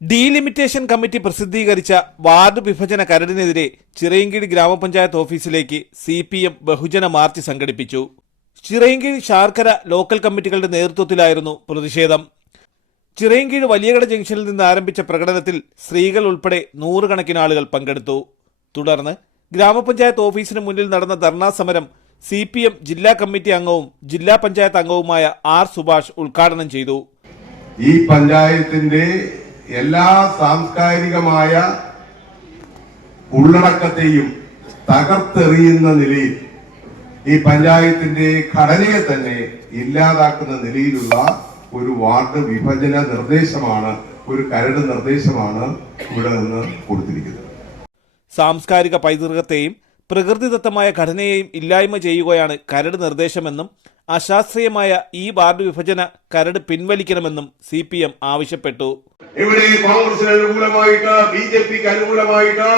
Delimitation committee പ്രസിദ്ധീകരിച്ച ward വിഭജന കരടിനെതിരെ ചിറയൻകീഴ് ഗ്രാമപഞ്ചായത്ത് ഓഫീസിലേക്ക് CPM ബഹുജന മാർച്ച് സംഘടിപ്പിച്ചു. ചിറയൻകീഴ് ശാർക്കര ലോക്കൽ കമ്മിറ്റികളുടെ നേതൃത്വത്തിലായിരുന്നു പ്രതിഷേധം. ചിറയൻകീഴ് വലിയകട ജംഗ്ഷനിൽ നിന്ന് ആരംഭിച്ച പ്രകടനത്തിൽ സ്ത്രീകൾ ഉൾപ്പെടെ നൂറുകണക്കിന് ആളുകൾ പങ്കെടുത്തു. തുടർന്ന് ഗ്രാമപഞ്ചായത്ത് ഓഫീസിന് മുന്നിൽ നടന്ന ധർണാ സമരം CPM ജില്ലാ കമ്മിറ്റി അംഗവും ജില്ലാ പഞ്ചായത്ത് അംഗവുമായ R. സുഭാഷ് ഉദ്ഘാടനം ചെയ്തു. ഈ പഞ്ചായത്തിന്റെ എല്ലാ സാംസ്കാരികമായ ഉള്ളടക്കത്തെയും തകർത്തെറിയുന്ന നിലയിൽ ഈ പഞ്ചായത്തിന്റെ ഘടനയെ തന്നെ ഇല്ലാതാക്കുന്ന നിലയിലുള്ള ഒരു വാർഡ് വിഭജന നിർദ്ദേശമാണ്, ഒരു കരട് നിർദ്ദേശമാണ് ഇവിടെ നിന്ന് കൊടുത്തിരിക്കുന്നത്. സാംസ്കാരിക പൈതൃകത്തെയും പ്രകൃതിദത്തമായ ഘടനയെയും ഇല്ലായ്മ ചെയ്യുകയാണ് കരട് നിർദ്ദേശമെന്നും അശാസ്ത്രീയമായ ഈ വാർഡ് വിഭജന കരട് പിൻവലിക്കണമെന്നും CPM ആവശ്യപ്പെട്ടു. ഇവിടെ കോൺഗ്രസിന് അനുകൂലമായിട്ട് BJPക്ക് അനുകൂലമായിട്ട്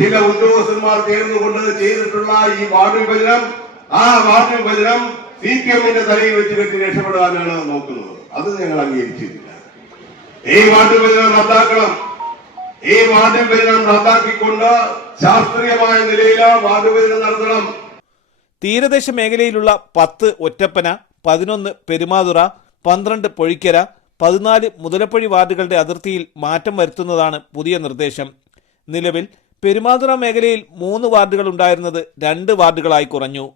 ചില ഉദ്യോഗസ്ഥന്മാർ ചേർന്നുകൊണ്ട് ചെയ്തിട്ടുള്ള ഈ വാർഡ് വിഭജനം, ആ വാർഡ് വിഭജനം CPMന്റെ തലയിൽ വെച്ച് കെട്ടി രക്ഷപ്പെടാനാണ് നോക്കുന്നത്. അത് ഞങ്ങൾ അംഗീകരിച്ചിട്ടില്ല. ഈ വാർഡ് വിഭജനം റദ്ദാക്കണം. ഈ വാർഡ് വിഭജനം റദ്ദാക്കിക്കൊണ്ട് ശാസ്ത്രീയമായ നിലയിൽ വാർഡ് വിഭജനം നടത്തണം. തീരദേശ മേഖലയിലുള്ള 10 ഒറ്റപ്പന, 11 പെരുമാതുറ, 12 പൊഴിക്കര, 14 മുതലപ്പൊഴി വാർഡുകളുടെ അതിർത്തിയിൽ മാറ്റം വരുത്തുന്നതാണ് പുതിയ നിർദ്ദേശം. നിലവിൽ പെരുമാതുറ മേഖലയിൽ 3 വാർഡുകൾ ഉണ്ടായിരുന്നത് 2 വാർഡുകളായി കുറഞ്ഞു.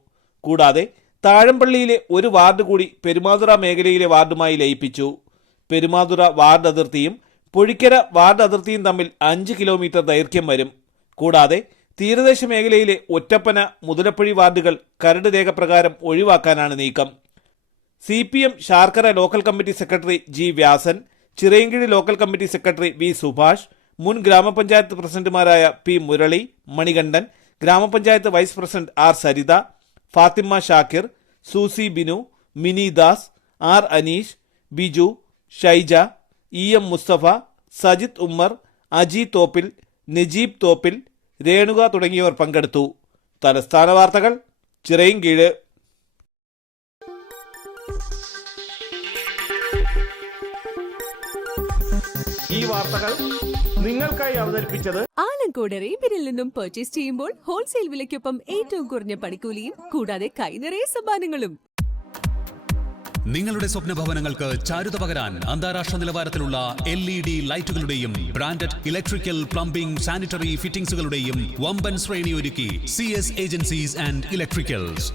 കൂടാതെ താഴമ്പള്ളിയിലെ ഒരു വാർഡ് കൂടി പെരുമാതുറ മേഖലയിലെ വാർഡുമായി ലയിപ്പിച്ചു. പെരുമാതുറ വാർഡ് അതിർത്തിയും പൊഴിക്കര വാർഡ് അതിർത്തിയും തമ്മിൽ 5 കിലോമീറ്റർ ദൈർഘ്യം വരും. കൂടാതെ തീരദേശ മേഖലയിലെ ഒറ്റപ്പന, മുതലപ്പൊഴി വാർഡുകൾ കരട് രേഖ പ്രകാരം ഒഴിവാക്കാനാണ് നീക്കം. CPM Sarkara local committee secretary G. Vyasan, Chirayinkeezhu local committee secretary V. Subhash, മുൻ ഗ്രാമപഞ്ചായത്ത് പ്രസിഡന്റുമാരായ P. മുരളി, മണികണ്ഠൻ, ഗ്രാമപഞ്ചായത്ത് vice president R. Saritha, Fathima Shakir, Susy Binu, Mini Das, R. Aneesh, Biju, Shaija, EM Musthafa, Sajith Ummer, Aji Thoppil, Najeeb Thoppil, Renuka തുടങ്ങിയവർ പങ്കെടുത്തു. തലസ്ഥാന വാർത്തകൾ, ചിറയൻകീഴ്. ഈ വാർത്തകൾ നിങ്ങൾക്കായി അവതരിപ്പിച്ചത് ആലങ്കോട് റീബിനിൽ നിന്നും പർച്ചേസ് ചെയ്യുമ്പോൾ ഹോൾസെയിൽ വിലയ്ക്കൊപ്പം ഏറ്റവും കുറഞ്ഞ പണിക്കൂലിയും കൂടാതെ കൈനിറയെ സമ്മാനങ്ങളും. നിങ്ങളുടെ സ്വപ്ന ഭവനങ്ങൾക്ക് ചാരുത പകരാൻ അന്താരാഷ്ട്ര നിലവാരത്തിലുള്ള LED ലൈറ്റുകളുടെയും ബ്രാൻഡഡ് ഇലക്ട്രിക്കൽ, പ്ലംബിംഗ്, സാനിറ്ററി ഫിറ്റിംഗ്സുകളുടെയും വമ്പൻ ശ്രേണി ഒരുക്കി CS ഏജൻസീസ് ആൻഡ് ഇലക്ട്രിക്കൽസ്.